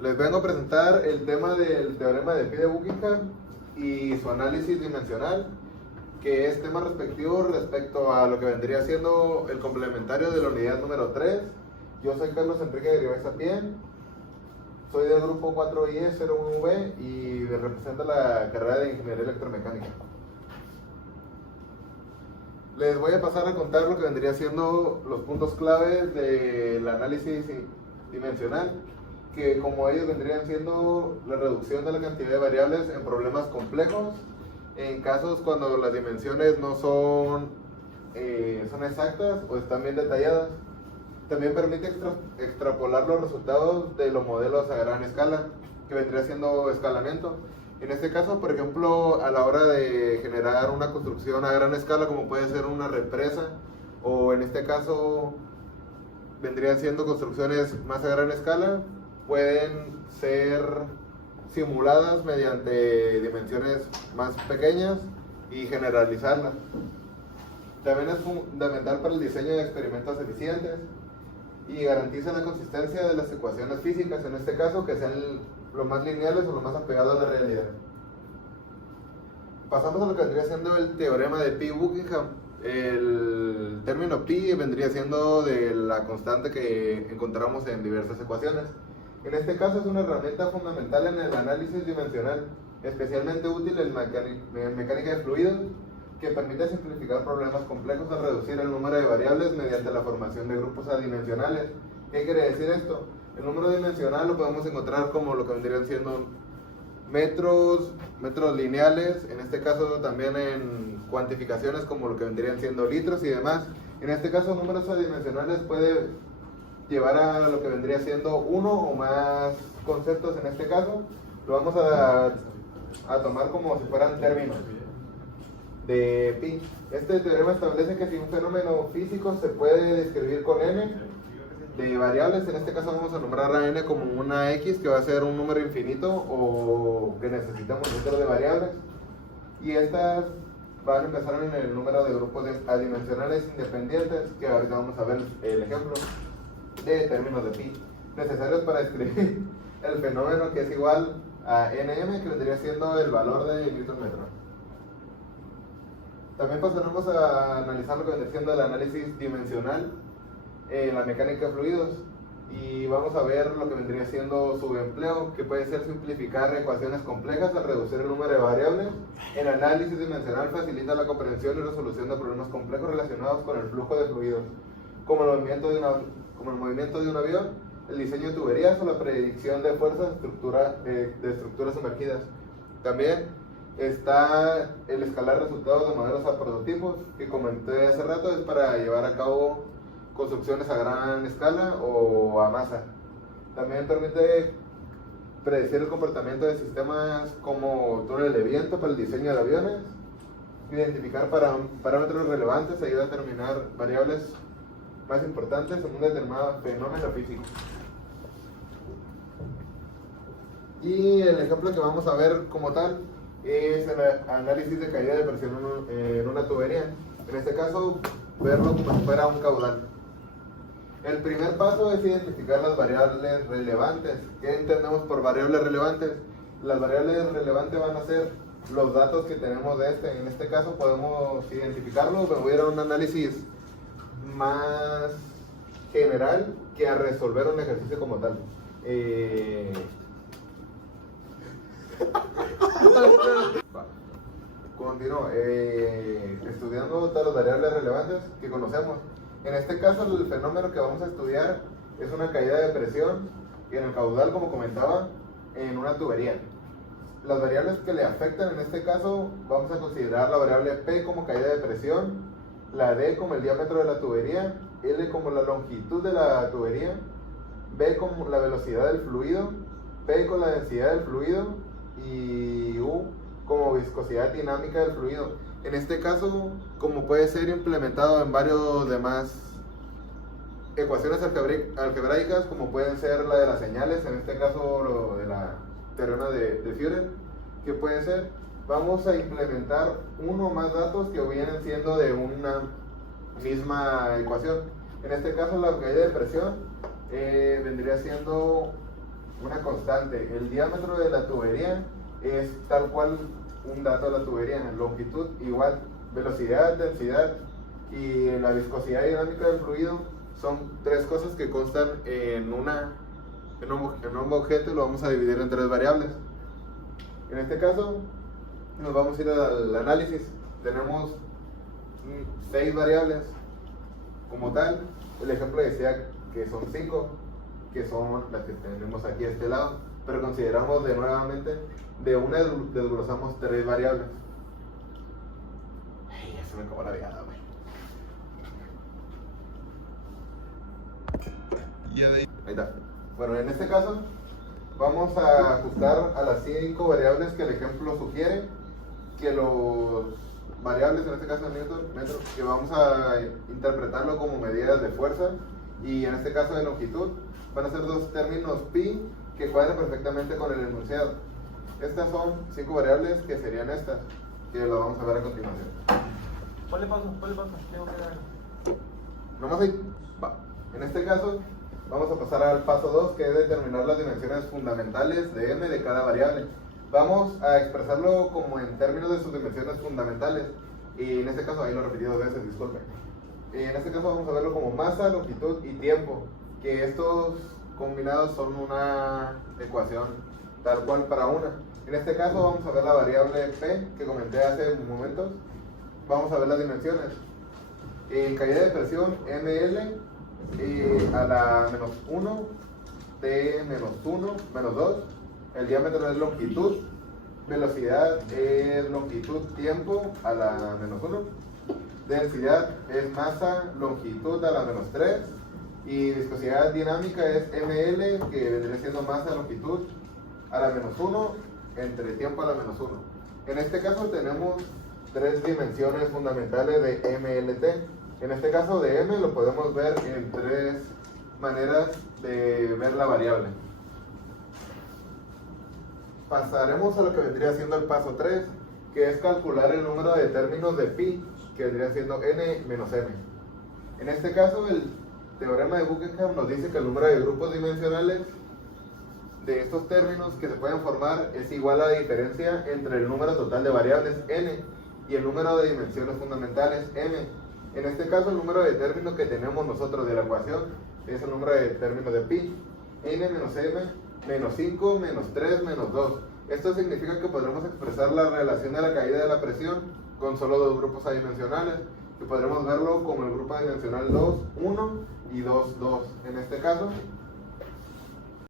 Les vengo a presentar el tema del teorema de Pi de Buckingham y su análisis dimensional, que es tema respectivo respecto a lo que vendría siendo el complementario de la unidad número 3. Yo soy Carlos Enrique de Ribey Sapien, soy del grupo 4IE01V y represento la carrera de Ingeniería Electromecánica. Les voy a pasar a contar lo que vendría siendo los puntos claves del análisis dimensional, que como ellos vendrían siendo la reducción de la cantidad de variables en problemas complejos, en casos cuando las dimensiones no son exactas o están bien detalladas. También permite extrapolar los resultados de los modelos a gran escala, que vendría siendo escalamiento. En este caso, por ejemplo, a la hora de generar una construcción a gran escala, como puede ser una represa, o en este caso vendrían siendo construcciones más a gran escala, pueden ser simuladas mediante dimensiones más pequeñas y generalizarlas. También es fundamental para el diseño de experimentos eficientes y garantiza la consistencia de las ecuaciones físicas, en este caso, que sean lo más lineales o lo más apegados a la realidad. Pasamos a lo que vendría siendo el teorema de Pi-Buckingham. El término pi vendría siendo de la constante que encontramos en diversas ecuaciones. En este caso es una herramienta fundamental en el análisis dimensional, especialmente útil en mecánica de fluidos, que permite simplificar problemas complejos al reducir el número de variables mediante la formación de grupos adimensionales. ¿Qué quiere decir esto? El número dimensional lo podemos encontrar como lo que vendrían siendo metros lineales, en este caso también en cuantificaciones como lo que vendrían siendo litros y demás. En este caso, números adimensionales puede llevar a lo que vendría siendo uno o más conceptos. En este caso lo vamos a tomar como si fueran términos de pi. Este teorema establece que si un fenómeno físico se puede describir con n de variables, en este caso vamos a nombrar a n como una x, que va a ser un número infinito o que necesitamos un número de variables, y estas van a empezar en el número de grupos adimensionales independientes, que ahorita vamos a ver el ejemplo de términos de pi necesarios para describir el fenómeno, que es igual a nm, que vendría siendo el valor de newton metro. También pasaremos a analizar lo que vendría siendo el análisis dimensional en la mecánica de fluidos, y vamos a ver lo que vendría siendo su empleo, que puede ser simplificar ecuaciones complejas al reducir el número de variables. El análisis dimensional facilita la comprensión y resolución de problemas complejos relacionados con el flujo de fluidos, como el movimiento de un avión, el diseño de tuberías o la predicción de fuerzas de estructuras sumergidas. También está el escalar resultados de modelos a prototipos, que comenté hace rato, es para llevar a cabo construcciones a gran escala o a masa. También permite predecir el comportamiento de sistemas como túnel de viento para el diseño de aviones, identificar parámetros relevantes, ayuda a determinar variables más importantes en un determinado fenómeno físico. Y el ejemplo que vamos a ver como tal es el análisis de caída de presión en una tubería. En este caso, verlo como si fuera un caudal. El primer paso es identificar las variables relevantes. ¿Qué entendemos por variables relevantes? Las variables relevantes van a ser los datos que tenemos de En este caso podemos identificarlos. Me voy a ir a un análisis más general que a resolver un ejercicio como tal. Continúo. Estudiando todas las variables relevantes que conocemos. En este caso, el fenómeno que vamos a estudiar es una caída de presión en el caudal, como comentaba, en una tubería. Las variables que le afectan en este caso, vamos a considerar la variable P como caída de presión, la D como el diámetro de la tubería, L como la longitud de la tubería, B como la velocidad del fluido, P como la densidad del fluido y U como viscosidad dinámica del fluido. En este caso, como puede ser implementado en varios demás ecuaciones algebraicas, como pueden ser la de las señales, en este caso lo de la teorema de Führer, que puede ser, vamos a implementar uno o más datos que vienen siendo de una misma ecuación. En este caso, la caída de presión vendría siendo una constante. El diámetro de la tubería es tal cual un dato de la tubería, longitud igual, velocidad, densidad y la viscosidad dinámica del fluido son tres cosas que constan en un objeto y lo vamos a dividir en tres variables. En este caso nos vamos a ir al análisis. Tenemos 6 variables como tal. El ejemplo decía que son 5, que son las que tenemos aquí a este lado, pero consideramos nuevamente de una desglosamos 3 variables. Ay, ya se me acabó la viada, güey. Ahí está. Bueno, en este caso vamos a ajustar a las 5 variables que el ejemplo sugiere, que los variables, en este caso metro, que vamos a interpretarlo como medidas de fuerza y en este caso de longitud, van a ser dos términos pi que cuadran perfectamente con el enunciado. Estas son 5 variables que serían estas, que lo vamos a ver a continuación. ¿Cuál le pasa? Tengo que dar. Nomás ahí. Va. En este caso, vamos a pasar al paso 2, que es determinar las dimensiones fundamentales de m de cada variable. Vamos a expresarlo como en términos de sus dimensiones fundamentales. Y en este caso, ahí lo repetí 2 veces, disculpen. En este caso vamos a verlo como masa, longitud y tiempo, que estos combinados son una ecuación tal cual para una. En este caso vamos a ver la variable P que comenté hace momentos. Vamos a ver las dimensiones. En caída de presión ML a la menos 1, T menos 1, menos 2. El diámetro es longitud. Velocidad es longitud, tiempo a la menos 1. Densidad es masa, longitud a la menos 3. Y viscosidad dinámica es ML, que vendría siendo masa, longitud a la menos 1, entre tiempo a la menos 1. En este caso tenemos 3 dimensiones fundamentales de MLT. En este caso de M lo podemos ver en 3 maneras de ver la variable. Pasaremos a lo que vendría siendo el paso 3, que es calcular el número de términos de pi, que vendría siendo n menos m. En este caso el teorema de Buckingham nos dice que el número de grupos dimensionales de estos términos que se pueden formar es igual a la diferencia entre el número total de variables n y el número de dimensiones fundamentales m. En este caso el número de términos que tenemos nosotros de la ecuación es el número de términos de pi, n menos m, menos 5, menos 3, menos 2. Esto significa que podremos expresar la relación de la caída de la presión con solo 2 grupos adimensionales, que podremos verlo como el grupo adimensional 2, 1 y 2, 2. En este caso